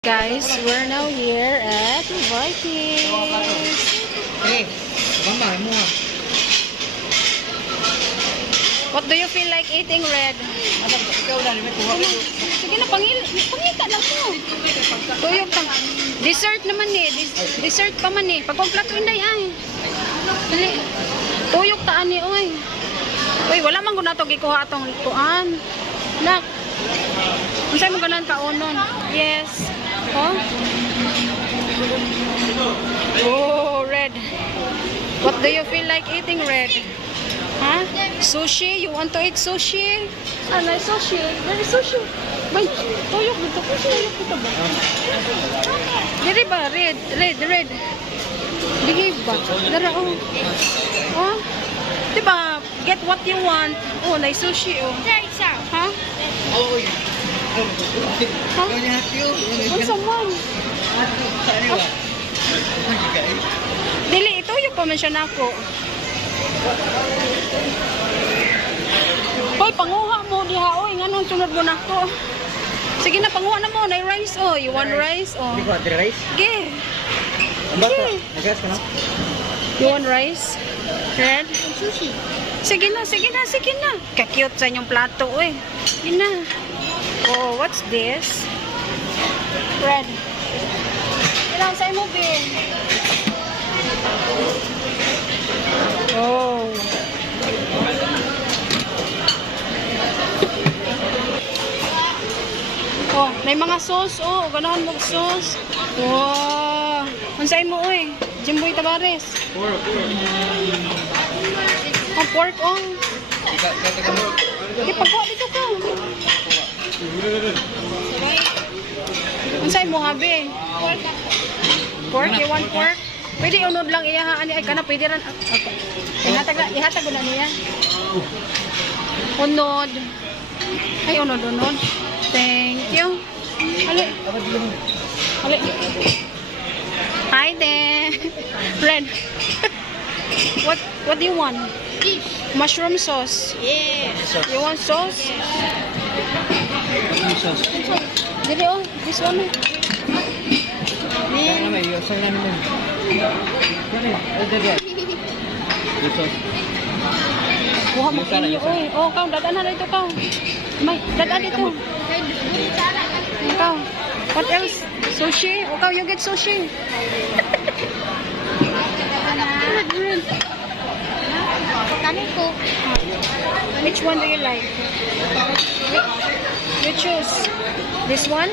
Guys, we're now here at Vikings. Hey, mama, mo. What do you feel like eating, Red? Ikaw na, may kuha ko. Sige na, pangita lang mo. Tuyok tang. Dessert naman eh. Dessert pa man eh. Pagpagplato inday ay. Dali. Tuyok taan ni oy. Uy, wala man ko na to gikuha atong kuan. Nak. Unsay mo ganan kaunon? Yes. Oh. Oh, Red. What do you feel like eating, Red? Huh? Sushi? You want to eat sushi? Ano, sushi? Where is sushi? Bay, tuyok dito. Tuyok dito ba? Diri ba? Red. Digi ba? Dara, oh. Oh? Diba, get what you want. Oh, na sushi, oh. There is a. Huh? Oh, yeah. Huh? Unsa man? Dili, ituyok pa man siya nako. Hoy, panguha mo diha, oy, nganong sunod mo nako. Sige na, panguha na mo, na rice, oh. You want rice, oh. Di ko ati rice? Sige. Sige. Nagas ka na? You want rice? Red? Sushi. Sige na. Ka-cute sa inyong plato, oy. Sige na. Oh, what's this? Red. Ilang sa imo, Ben? Oh. Oh, may mga sauce, oh. Ganahan mo sauce. Wow. Unsay mo, oy? Jimboy Tabares. Pork. Oh, pork, oh. Kata ka mo. Di, pagkuha dito ka. Unsay mo, habe? Pork, you want pork? Pwede unod lang iyahaan niya. Ay, kana, pwede rin. Okay. Ihatag ko na niya. Unod. Ay, unod. Thank you. Ali. Hi there. Red. What do you want? Fish. Mushroom sauce. Yeah. You want sauce? Dili, oh. This one. Kaya na may yosay na naman. Kuha mo kinyo, oy. Oh, kau, dadaan na dito, kau. May, dadaan dito. Kau. What else? Sushi? O, kau, you get sushi. Kanin ko. Which one do you like? You choose. This one?